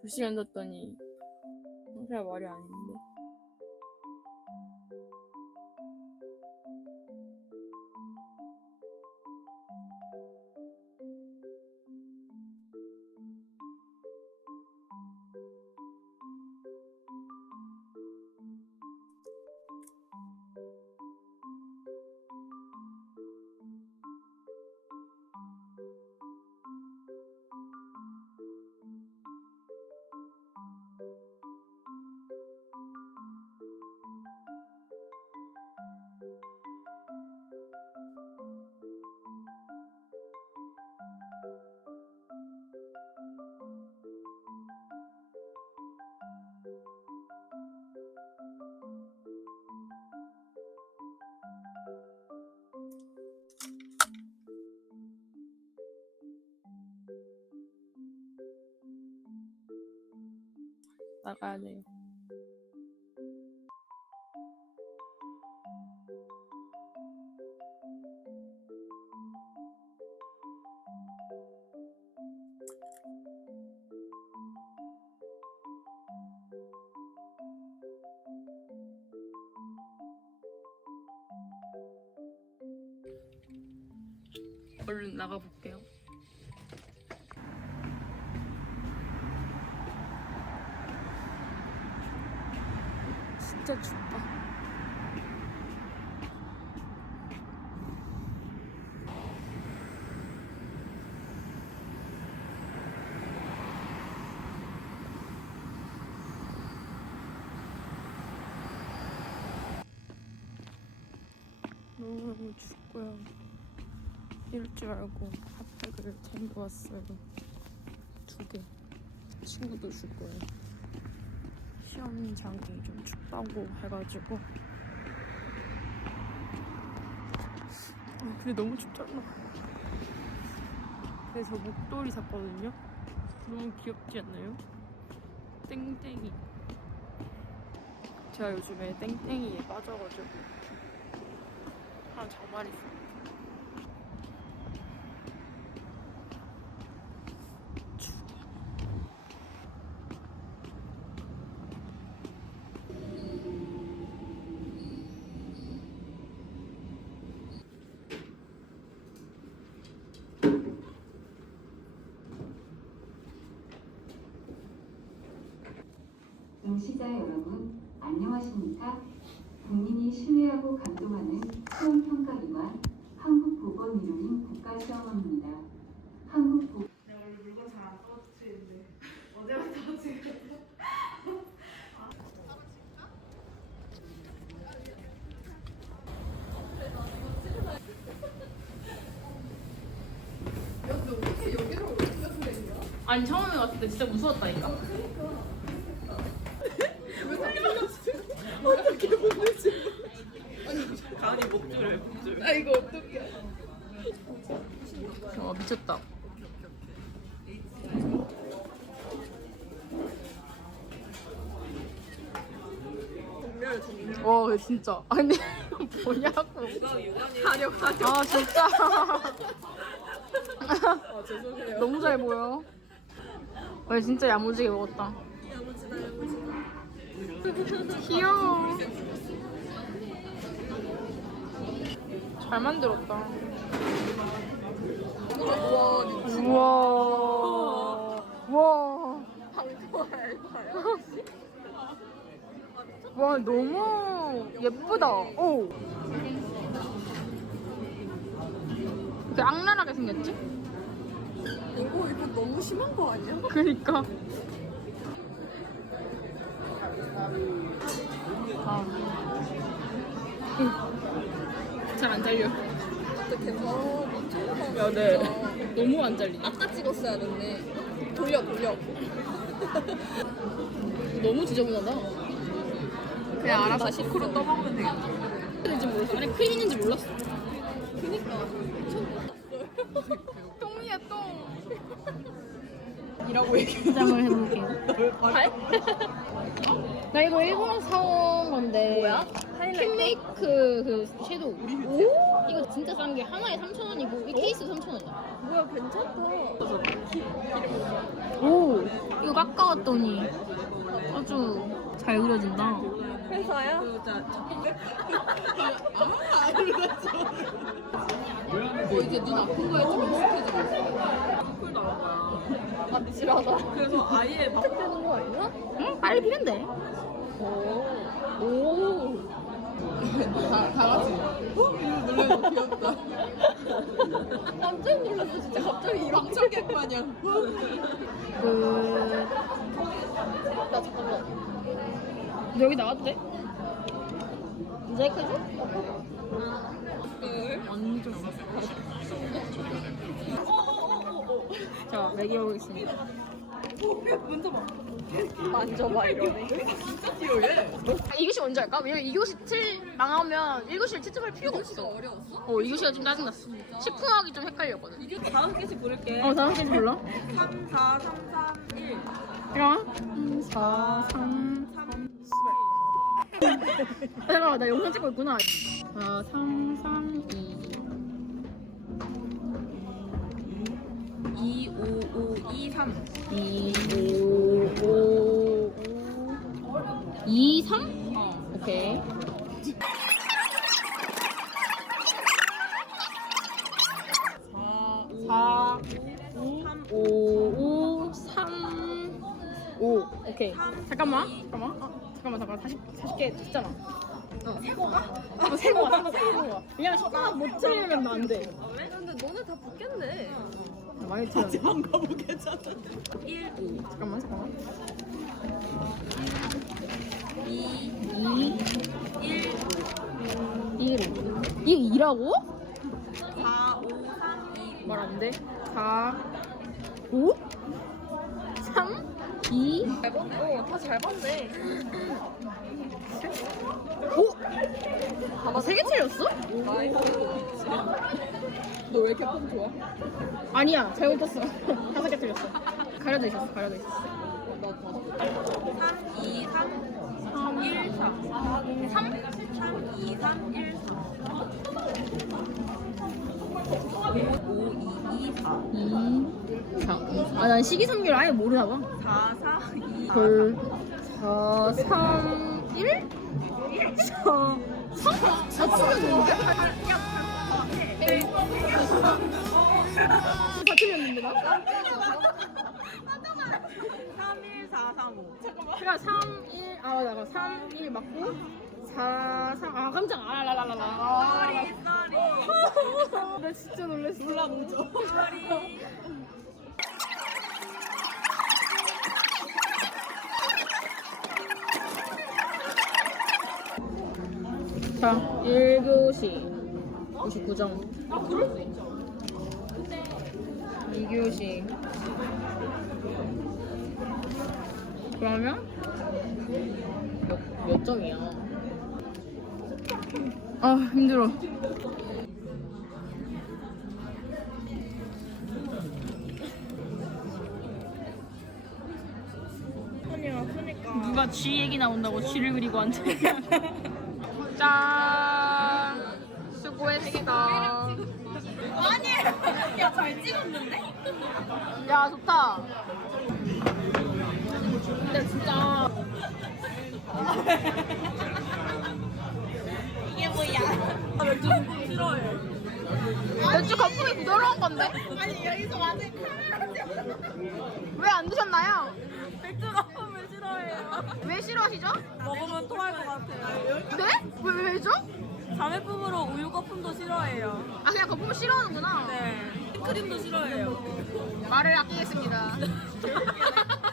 두 시간 잤더니 평소에 말이 아닌데. 나가야 돼요. 얼른 나가볼게요. 진짜 춥다. 너무 춥고요. 이럴 줄 알고 핫팩을 챙겨왔어요. 두 개. 친구도 줄 거예요. 시험장이 좀 춥다고 해가지고. 아, 근데 너무 춥잖아. 그래서 목도리 샀거든요? 너무 귀엽지 않나요? 땡땡이. 제가 요즘에 땡땡이에 빠져가지고 하나 저만 있어요 응시자 여러분, 안녕하십니까? 국민이 신뢰하고 감동하는 시험평가기관 한국보건의료인 국가시험원입니다. 한국보 내가 원래 물건 잘 안 떨어뜨리는데 어제만 떨어뜨리거든. 아니 처음에 왔을 때 진짜 무서웠다니까 가은이 목줄을 목줄. 와 미쳤다 정렬 정렬. 와 진짜 아니 뭐냐고 가려 가려. 아 진짜 아. 너무 잘 보여 와 진짜 야무지게 먹었다 야무지다 야무지다. 귀여워 잘 만들었다. 우와 우와. 우와. 와 너무 예쁘다. 오. 이렇게 악랄하게 생겼지? 이거 이거 너무 심한 거 아니야? 그니까 잘 안 잘려 어떻게 어 엄청 야, 네. 너무 안 잘리네 아까 찍었어야 됐네. 돌려 돌려. 너무 지저분하다 그냥 알아서 시크로 떠먹으면 되겠다. 있는지 몰랐어 안에 크림 있는지 몰랐어 그니까. 똥이야 똥 이라고 얘기. 포장을 해볼게요 발? 나 이거 일본에서 사온 건데 뭐야? 캔메이크 그 섀도우 오? 이거 진짜 싼 게 하나에 3,000원이고 이 케이스 3,000원이야. 뭐야 괜찮다. 오 이거 깎아왔더니 아주 잘 그려진다. 회사야? 뭐 이제 눈 아픈 거에 좀 익숙해지고 있어. 쿨 나온 거야. 아찔하다. 그래서 아예 막 되는 거 아니야? 응? 빨리 피는데. 오. 다, 다 같이 어? 이러고 놀래서 귀엽다. 깜짝 놀랐어 진짜 갑자기 이런. 방청객 마냥. 그 나 잠깐만. 여기 나와도 돼? 모자이크 해줘? 완전 자, 먹여보겠습니다. 만져봐 이러네. 아, 이교시 먼저 할까? 왜냐면 이교시 틀 망하면 1교시를 채점할 필요가 없어. 어려웠어? 어, 이교시가 좀 짜증났어. 식품학이 좀 헷갈렸거든. 이게 다섯 개씩 부를게. 어, 다음 개지 불러? 3, 4, 3, 3, 1. 잠깐만. 4, 3, 3, 아, 잠깐만, 나 영상 찍고 있구나. 4, 3, 3, 2, 3. 2, 5, 5, 2, 3? 어. 오케이. 4, 3, 5, 5, 3, 5. 오케이. 잠깐만. 잠깐만. 어, 잠깐만, 잠깐만. 40, 40개 됐잖아. 어, 세고가? 어, 세고가. 세고가. 왜냐면 식품학 못 틀리면 안 돼. 근데 너네 다 붙겠네. 많이 틀렸네. 안 가보겠잖아. 1, 5. 잠깐만, 잠깐만. 2, 2, 1, 1. 이게 2라고? 4, 5, 3, 2. 말안 돼. 4, 5, 3, 2, 잘 봤. 어다잘 봤네. 5. 봐봐, 3개 틀렸어? 너 왜 이렇게 폼 좋아? 아니야, 잘못 떴어. 5개 틀렸어. 가려져 있었어, 가려져 있었어. 나 봤어. 3, 2, 3, 1, 4. 3, 3, 2, 3, 1, 4. 5, 2, 2, 4. 2, 4. 아, 난 식이섬유를 아예 모르나 봐. 4, 4, 2, 4. 헐. 4, 3, 1? 4, 3? 4 틀렸는데? 다 틀렸는데, 나? 3, 1, 4, 3, 5. 그니까 3, 1, 아, 맞아. 3, 1 맞고, 4, 3, 아, 깜짝, 아, 라라라라. 아, 쏘리, 쏘리. 나 진짜 놀랐어. 몰라, 뭐죠? 쏘리. 자, 1교시 99점. 아, 그럴 수 있죠. 2교시. 그러면 몇, 몇 점이야? 아, 힘들어. 손이 아프니까. 누가 쥐 얘기 나온다고 쥐를 그리고 앉아. 짠. 수고했어. 아니. 야잘 찍었는데? 야, 좋다. 근데 진짜 뭐야? 맥주 싫어해. 맥주 거품이 부드러운 건데? 아니 여기서 완전 왜안 드셨나요? 맥주 거품을 싫어해요. 왜 싫어하시죠? 먹으면 토할 것 같아요. 네? 왜, 왜, 왜죠? 자매품으로 우유 거품도 싫어해요. 아, 그냥 거품을 싫어하는구나. 네. 크림도 싫어해요. 말을 아끼겠습니다.